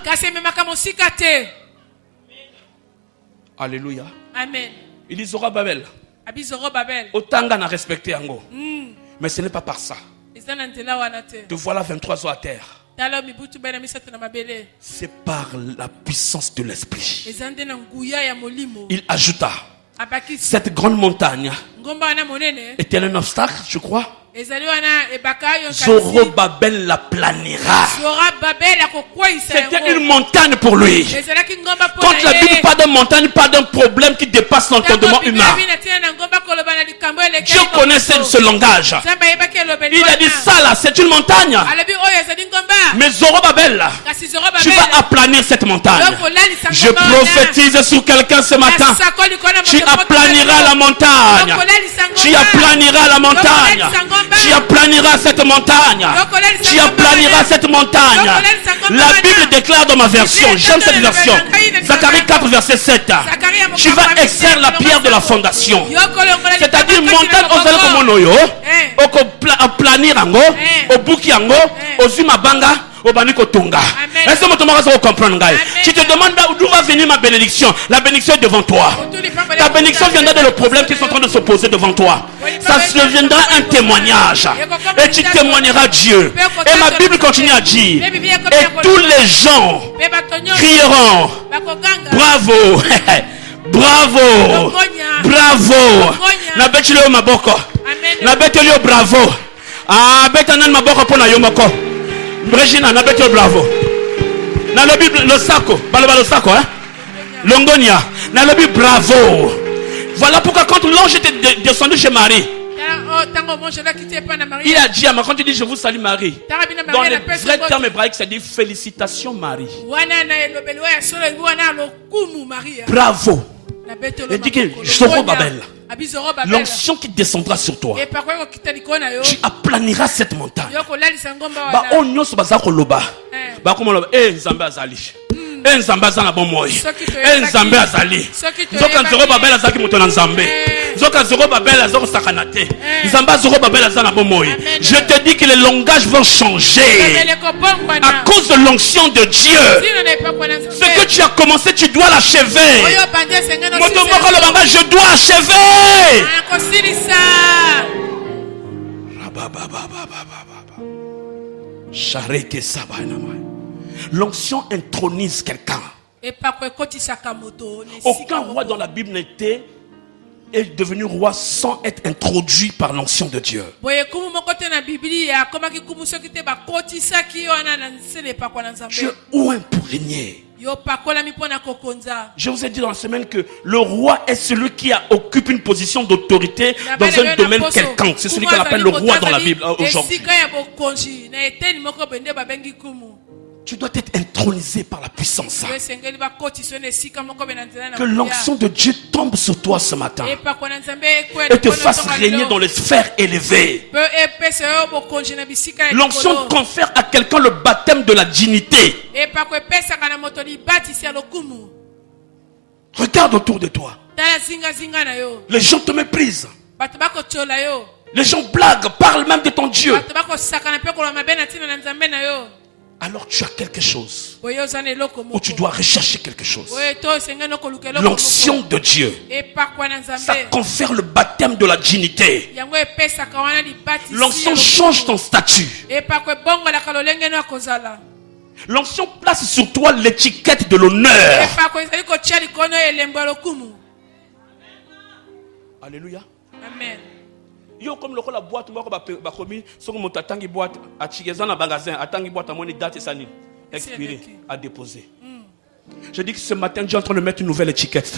Alléluia. Amen. Il dit Zorobabel. Autant n'a respecté Ango. Mais ce n'est pas par ça. Te voilà 23 ans à terre. C'est par la puissance de l'esprit. Il ajouta, cette grande montagne était un obstacle, je crois. Zorobabel la planera. C'était une montagne pour lui. Quand la Bible parle de montagne, pas d'un problème qui dépasse l'entendement humain. Dieu connaît ce langage. Il a dit ça là, c'est une montagne. Mais Zorobabel, tu vas aplanir cette montagne. Je prophétise sur quelqu'un ce matin. Tu aplaniras la montagne. Tu aplaniras la montagne. Tu aplaniras cette montagne. Tu aplaniras cette montagne. La Bible déclare dans ma version, j'aime cette version, Zacharie 4 verset 7. Tu vas extraire la pierre de la fondation. C'est-à-dire montagne aux oyo, au planir ango, au buki ango, au zumabanga, Obaniko Tonga. Amen. Est-ce que tu vas comprendre? Amen. Tu te demandes d'où va venir ma bénédiction. La bénédiction est devant toi. Ta bénédiction viendra dans le problème qui est en train de se poser devant toi. Ça deviendra un témoignage. Et tu témoigneras Dieu. Et ma Bible continue à dire, et tous les gens crieront, bravo, bravo, bravo. Nabetulio maboko. Nabetulio bravo. Ah, betanan maboko pona yomoko. Regina, nabetulio bravo. Na le Bible, le sako, balaba le sako, hein? Longonia, na le Bible, bravo. Voilà pourquoi quand l'ange était descendu chez Marie, il a dit à Marie, quand il dit je vous salue Marie, dans les vrais termes hébraïques, ça dit félicitations Marie. Bravo. Il dit que Zorobabel, l'onction qui descendra sur toi, tu aplaniras cette montagne. Bah, on n'y a pas koloba. Bah, comment on Nzambe azali. Nzambe azana bon moi. Nzambe azali. Zoka Zorobabel azaki moto na Nzambe. Zoka Zorobabel azako sakanate. Nzambe Zorobabel azana bon moi. Je te dis que les langages vont changer à cause de l'onction de Dieu. Ce que tu as commencé, tu dois l'achever. Je dois achever. L'onction intronise quelqu'un. Aucun roi dans la Bible est devenu roi sans être introduit par l'onction de Dieu. Tu es ouin pour régner. Je vous ai dit dans la semaine que le roi est celui qui occupe une position d'autorité dans un domaine quelconque. C'est celui qu'on appelle le roi dans la Bible aujourd'hui. Tu dois être intronisé par la puissance. Que l'onction de Dieu tombe sur toi ce matin et te fasse régner dans les sphères élevées. L'onction confère à quelqu'un le baptême de la dignité. Regarde autour de toi. Les gens te méprisent. Les gens blaguent, parlent même de ton Dieu. Alors tu as quelque chose où tu dois rechercher quelque chose. L'onction de Dieu, ça confère le baptême de la dignité. L'onction change ton statut. L'onction place sur toi l'étiquette de l'honneur. Alléluia. Amen. Yo comme le la boîte moi ba commis so ko motatangi boîte a chigeza na magasin atangi boîte à mon date ça ni expiré à déposer. Je dis que ce matin Dieu est en train de mettre une nouvelle étiquette.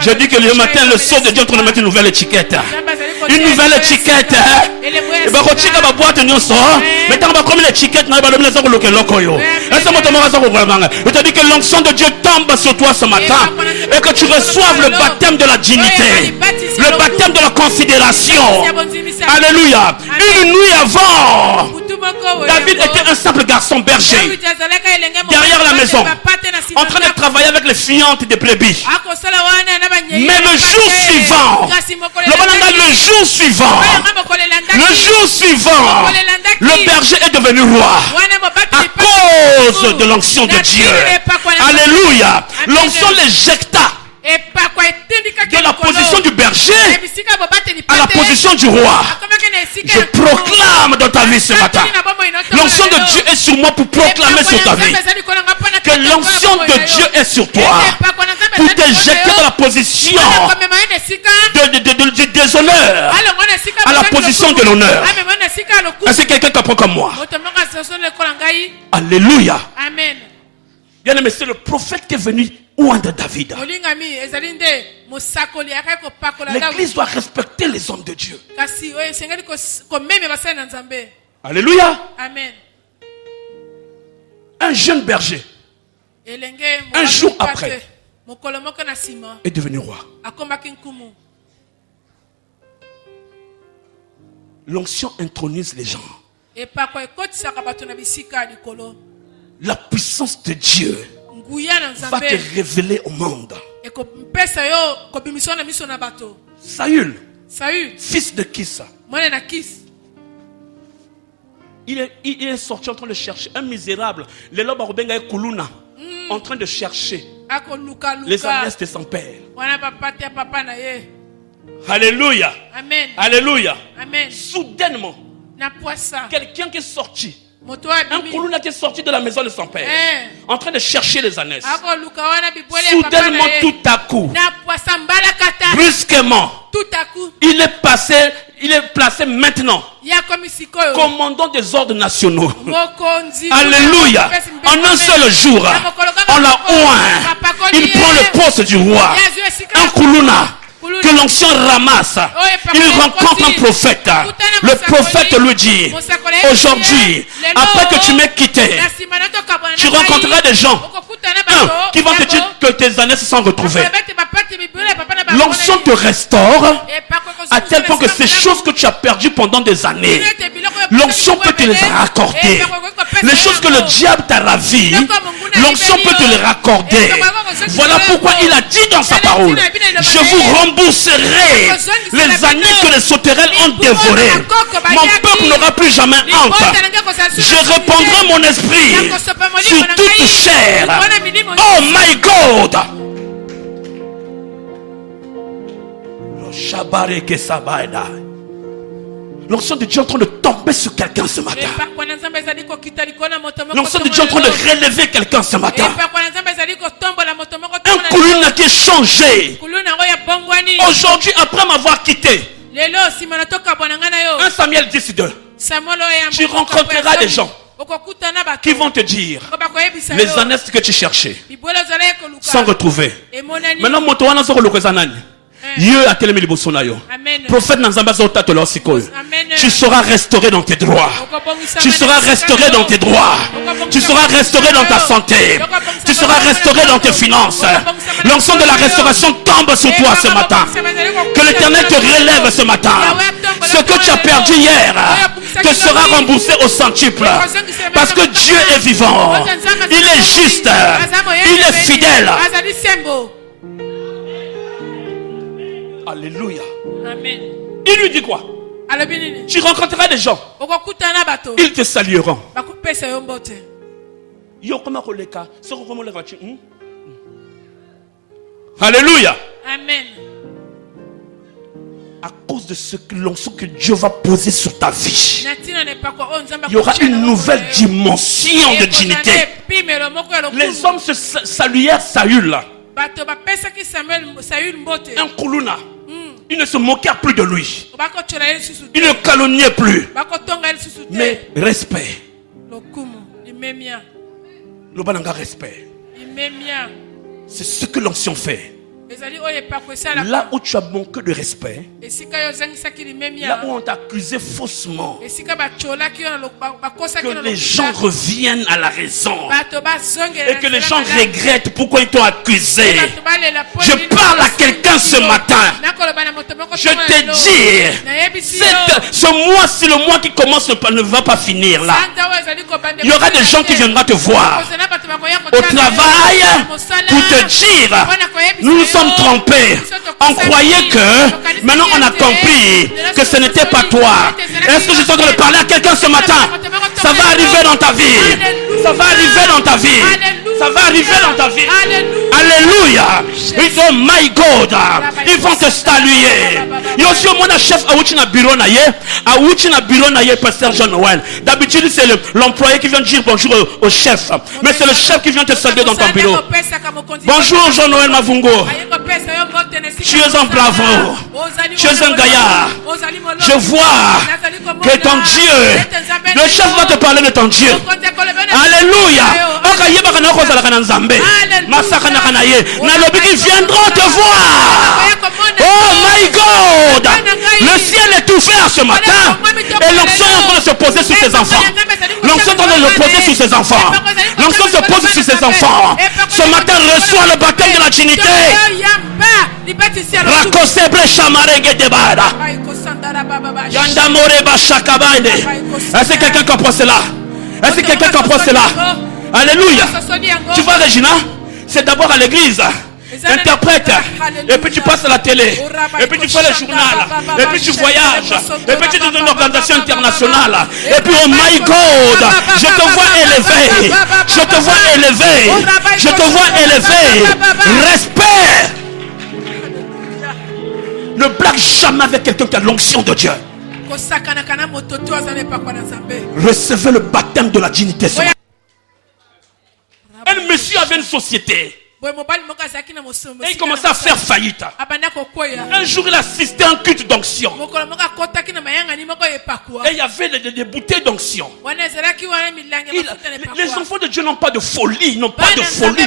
Je dis que le matin le sceau de Dieu est en train de mettre une nouvelle étiquette. Une nouvelle étiquette. Et ba ko chika ba boîte nyonso. Mais tant ba comme l'étiquette na ba le ça ko lokelo yo. Est-ce que moi ça ko vraiment. Je te dis que l'onction de Dieu tombe sur toi ce matin et que tu reçoives le baptême de la dignité. Le baptême de la considération. Alléluia. Une nuit avant, David était un simple garçon berger derrière la maison, en train de travailler avec les fiantes des brebis. Mais le jour suivant, le berger est devenu roi à cause de l'onction de Dieu. Alléluia. L'onction l'éjecta de la position du berger à la position du roi. Je proclame dans ta vie ce matin. L'onction de Dieu est sur moi pour proclamer sur ta vie que l'onction de Dieu est sur toi pour t'éjecter dans la position du déshonneur à la position de l'honneur. Est-ce que quelqu'un comprend comme moi? Alléluia. Amen. Bien aimé, c'est le prophète qui est venu oindre David. L'église doit respecter les hommes de Dieu. Alléluia. Amen. Un jeune berger, un jour après, est devenu roi. L'onction intronise les gens. La puissance de Dieu va te révéler au monde. Saül, fils de Kis, il est sorti en train de chercher un misérable. Les lobes Arubenga et Kuluna. En train de chercher les ânesses de son père. Alléluia. Amen. Alléluia. Amen. Soudainement, quelqu'un qui est sorti. Un Kuluna qui est sorti de la maison de son père. En train de chercher les ânesses. Soudainement, tout à coup, brusquement, il est placé maintenant commandant des ordres nationaux. Alléluia. En un seul jour, on l'a oint. Il prend le poste du roi. Un Kuluna que l'ancien ramasse. Il rencontre un prophète. Le prophète lui dit, aujourd'hui, après que tu m'aies quitté, tu rencontreras des gens qui vont te dire que tes années se sont retrouvées. L'onction te restaure à tel point que ces choses que tu as perdues pendant des années, l'onction peut te les raccorder. Les choses que le diable t'a ravies, l'onction peut te les raccorder. Voilà pourquoi il a dit dans sa parole, je vous rembourserai les années que les sauterelles ont dévorées. Mon peuple n'aura plus jamais honte. Je répandrai mon esprit sur toute chair. Oh my God! L'onction de Dieu est en train de tomber sur quelqu'un ce matin. L'onction de Dieu est en train de relever quelqu'un ce matin. Un Kuluna qui est changé. Aujourd'hui, après m'avoir quitté, 1 Samuel 10:2, tu rencontreras des gens qui vont te dire les ânesses que tu cherchais sont retrouvées. Maintenant, moto wana soko lokozanani. Dieu a tellement liboso na yo. Prophète Nanzamba zota to lo sikoyo. Tu seras restauré dans tes droits. Tu seras restauré dans tes droits. Tu seras restauré dans ta santé. Tu seras restauré dans tes finances. L'onction de la restauration tombe sur toi ce matin. Que l'Éternel te relève ce matin. Ce que tu as perdu hier te sera remboursé au centuple. Parce que Dieu est vivant. Il est juste. Il est fidèle. Alléluia. Amen. Il lui dit quoi? Tu rencontreras des gens. Ils te salueront. Alléluia. Amen. À cause de ce que l'onction que Dieu va poser sur ta vie, il y aura une nouvelle dimension de dignité. Les hommes se saluèrent Saül. Un Kuluna. Ils ne se moquèrent plus de lui. Ils ne calomniaient plus. Mais respect. Le bananga respect. C'est ce que l'onction fait. Là où tu as manqué de respect, là où on t'a accusé faussement, que les gens reviennent à la raison et que les gens regrettent pourquoi ils t'ont accusé. Je parle à quelqu'un ce matin. Je te dis, ce mois, c'est le mois qui commence, ne va pas finir là. Il y aura des gens qui viendront te voir au travail pour te dire, nous nous sommes trompés. On croyait que maintenant on a compris que ce n'était pas toi. Est-ce que je suis en train de parler à quelqu'un ce matin? Ça va arriver dans ta vie. Ça va arriver dans ta vie. Ça va arriver dans ta vie. Alléluia. Oh my God. Ils vont te saluer. Il y a aussi au moins un chef à Ouchina bureau naïe. À Ouchina bureau naïe, pasteur Jean Noël. D'habitude, c'est l'employé qui vient dire bonjour au chef. Mais c'est le chef qui vient te saluer dans ton bureau. Bonjour Jean Noël Mavungo. Tu es un bravo. Tu es un gaillard. Je vois que ton Dieu, le chef va te parler de ton Dieu. Alléluia. Ils viendront te voir. Oh my God. Le ciel est ouvert ce matin. Et l'onction est en train de se poser sur ses enfants. L'onction est en train de se poser sur ses enfants. L'onction se pose sur ses enfants. Ce matin, reçoit le baptême de la dignité. Est-ce que quelqu'un comprend cela? Est-ce que quelqu'un comprend cela? Alléluia. Tu vois Regina, c'est d'abord à l'église interprète, et puis tu passes à la télé, et puis tu fais le journal, et puis tu voyages, et puis tu es dans une organisation internationale, et puis oh my God, je te vois élevé, je te vois élevé, je te vois élevé. Respect. Ne blague jamais avec quelqu'un qui a l'onction de Dieu. Recevez le baptême de la dignité. Un monsieur avait une société. Et il commençait à faire faillite. Un jour, il assistait à un culte d'onction. Et il y avait des bouteilles d'onction. Les enfants de Dieu n'ont pas de folie. Ils n'ont pas de folie.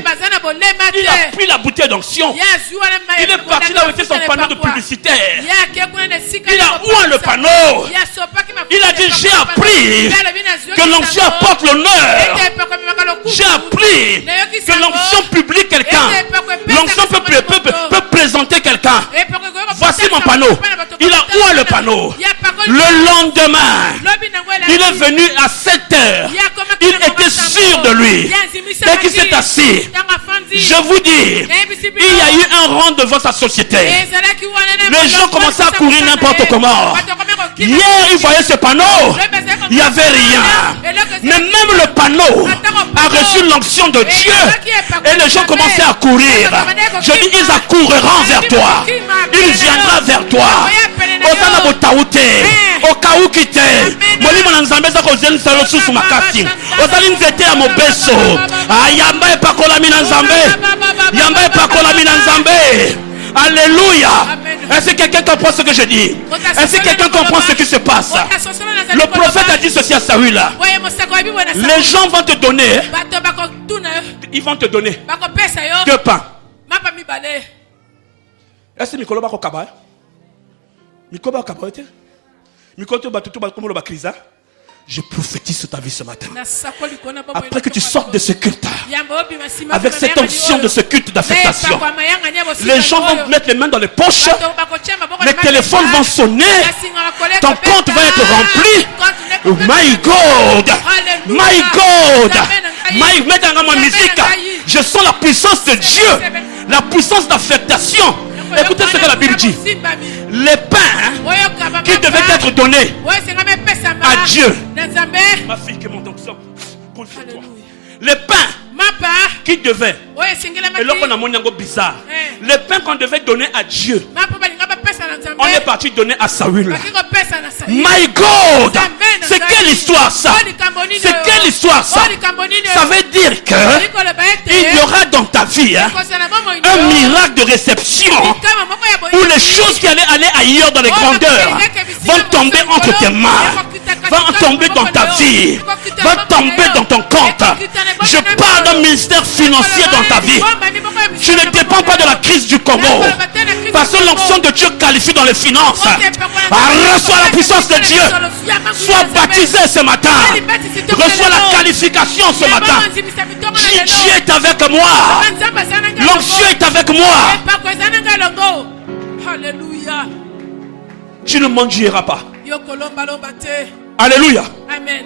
Il a pris la bouteille d'onction. Il est parti là où était son panneau de publicitaire. Il a ouvert le panneau. Il a dit, j'ai appris que l'onction apporte l'honneur. J'ai appris que l'onction publique quelqu'un. L'onction peut présenter quelqu'un. Voici mon panneau. Il a ouvert le panneau. Le lendemain, il est venu à 7 heures. Il était sûr de lui. Dès qu'il s'est assis, je vous dis, il y a eu un rang devant sa société. Les gens commençaient à courir n'importe comment. Hier, il voyait ce panneau. Il n'y avait rien. Mais même le panneau a reçu l'onction de Dieu. Et les gens commençaient à courir. Je dis, ils accourront vers toi. Il viendra vers toi. Otana botaoute, okaukite, molimo na nzambe za kozeli salo susu makasi. Ozali nzete ya mobeso. Ayamba epakola mina nzambe. Yamba epakola mina nzambe. Alléluia. Est-ce que quelqu'un comprend ce que je dis? Est-ce que quelqu'un comprend ce qui se passe? Le prophète a dit ceci à Saül. Les gens vont te donner. Ils vont te donner 2 pains. Est-ce que Mikolo bako kaba? Mikolo bako kaba? Mikolo batutu bako ba kriza? Je prophétise sur ta vie ce matin. Après que tu sortes de ce culte, avec cette onction de ce culte d'affectation, les gens vont mettre les mains dans les poches, les téléphones vont sonner, ton compte va être rempli. Oh my God! My God! Mettez dans ma musique. Je sens la puissance de Dieu, la puissance d'affectation. Écoutez ce que la Bible dit. Les pains qui devaient être donnés à Dieu. Ma fille qui monte ensemble. Les pains qui devaient. Et là on a mon yango bizarre. Les pains qu'on devait donner à Dieu. On est parti donner à Saül. My God! C'est quelle histoire ça? C'est quelle histoire ça? Ça veut dire que il y aura dans ta vie un miracle de réception où les choses qui allaient aller ailleurs dans les grandeurs vont tomber entre tes mains, vont tomber dans ta vie, vont tomber dans ton compte. Je parle d'un ministère financier dans ta vie. Tu ne dépends pas de la crise du Congo, parce que l'onction de Dieu qualifie dans les finances. Reçois la puissance de Dieu. Sois baptisé ce matin. Reçois la qualification ce matin. Dieu est avec moi. L'onction est avec moi. Alléluia. Tu ne mendieras pas. Alléluia. Amen.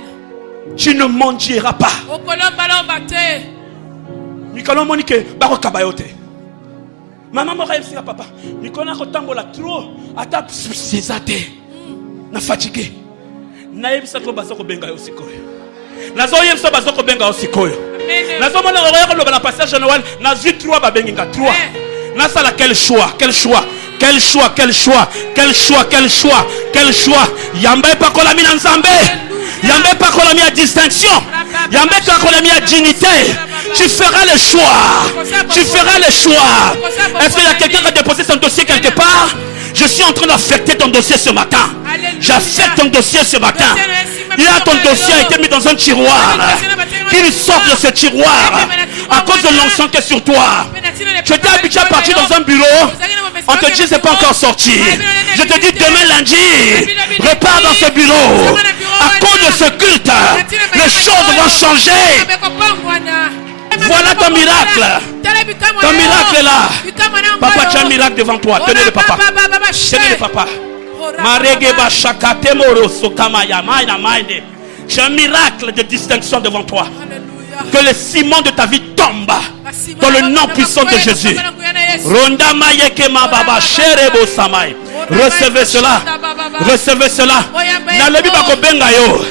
Tu ne mendieras pas. Mikolo monike bako kabayote. Maman m'a réussi à papa. Mikona kotambola trop. Ata sezate. Na fatigué. Na yebisa ko bazoko benga yo sikoyo. Nazo yebisa bazoko benga yo sikoyo. Nazo mona oreya ko na passage Noël, na vu 3 ba benginga 3. Na sala quel choix, quel choix. Quel choix, quel choix, quel choix, quel choix, quel choix. Yamba pa ko la mina nzambe. Yamba pa ko la mi à distinction. Yamba pa ko la mi à dignité. Tu feras le choix. Tu feras le choix. Est-ce qu'il y a quelqu'un qui a déposé son dossier quelque part? Je suis en train d'affecter ton dossier ce matin. J'affecte ton dossier ce matin. Il y a ton dossier a été mis dans un tiroir. Qu'il sorte de ce tiroir à cause de l'onction qui est sur toi. Tu étais habitué à partir dans un bureau. On te dit c'est pas encore sorti. Je te dis demain lundi, repars dans ce bureau. À cause de ce culte, les choses vont changer. Voilà ton miracle. Ton miracle est là. Papa, tu as un miracle devant toi. Tenez-le, papa. Tenez-le, papa. J'ai un miracle de distinction devant toi. Que le ciment de ta vie tombe dans le nom puissant de Jésus. Ronda mayeke mababa sherebo samai. Recevez cela. Recevez cela. Nalobi bako benga yo.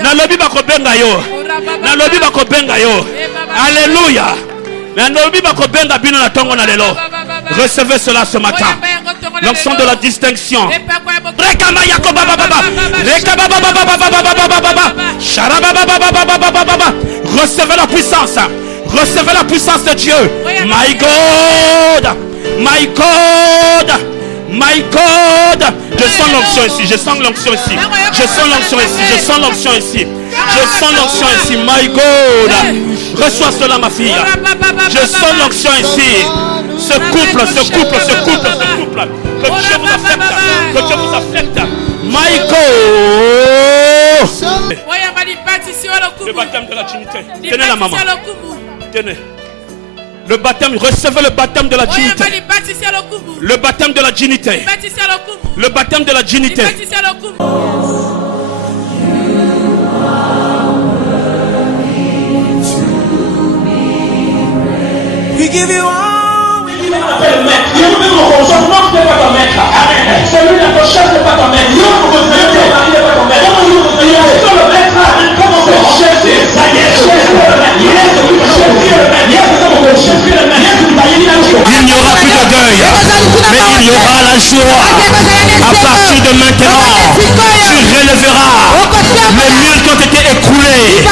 Nalobi bako benga yo. Nalobi bako benga yo. Alléluia. Nalobi bako benga bino na tongo na lelo. Recevez cela ce matin. L'onction de la distinction. Rekama yakoba baba baba. Rekaba baba baba baba baba. Sharaba baba baba baba. Recevez la puissance. Recevez la puissance de Dieu. My God. My God. My God. Je sens l'onction ici. Je sens l'onction ici. Je sens l'onction ici. Je sens l'onction ici. Je sens l'onction ici. My God. Reçois cela, ma fille. Je sens l'onction ici. Ce couple. Que Dieu vous affecte. Que Dieu vous affecte. My God. Le baptême de la dignité. Tenez la maman. Tenez. Le baptême, recevez le baptême de la dignité. Le baptême de la dignité. Le baptême de la dignité. We give you all. We give you all. Celui de ton chef n'est pas ton maître. Il n'y aura plus de deuil, mais il y aura la joie. À partir de maintenant, tu relèveras les murs qui ont été écroulés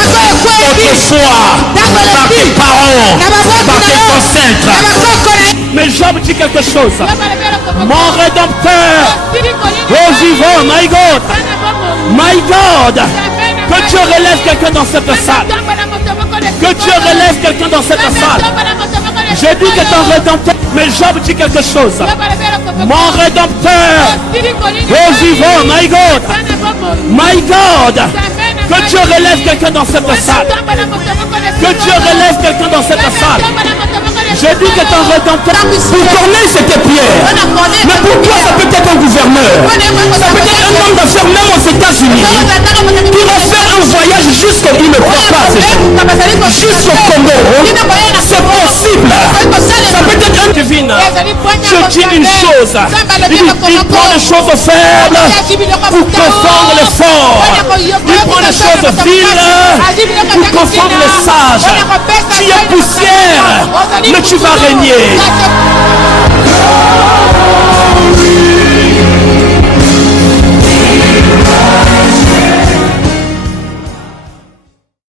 autrefois par tes parents, par tes ancêtres. Mais Job dit quelque chose. Mon rédempteur, oh vivant, my God, que Dieu relève quelqu'un dans cette salle. Que Dieu relève quelqu'un dans cette salle. J'ai dit que ton rédempteur, mais Job dit quelque chose. Mon rédempteur, oh vivant, my God, que Dieu relève quelqu'un dans cette salle. Que Dieu relève quelqu'un dans cette salle. J'ai dit que ton rédempteur, pour Corneille c'était Pierre, mais pour toi ça peut être un gouverneur, ça peut être un homme d'affaires même aux États-Unis qui va faire un voyage jusqu'au, il ne croit pas à ces gens, jusqu'au Congo. C'est possible. Ça peut être un divin. Je dis une chose, il prend les choses faibles pour confondre les forts. Il prend les choses viles pour confondre les sages. Tu es poussière, mais tu vas régner.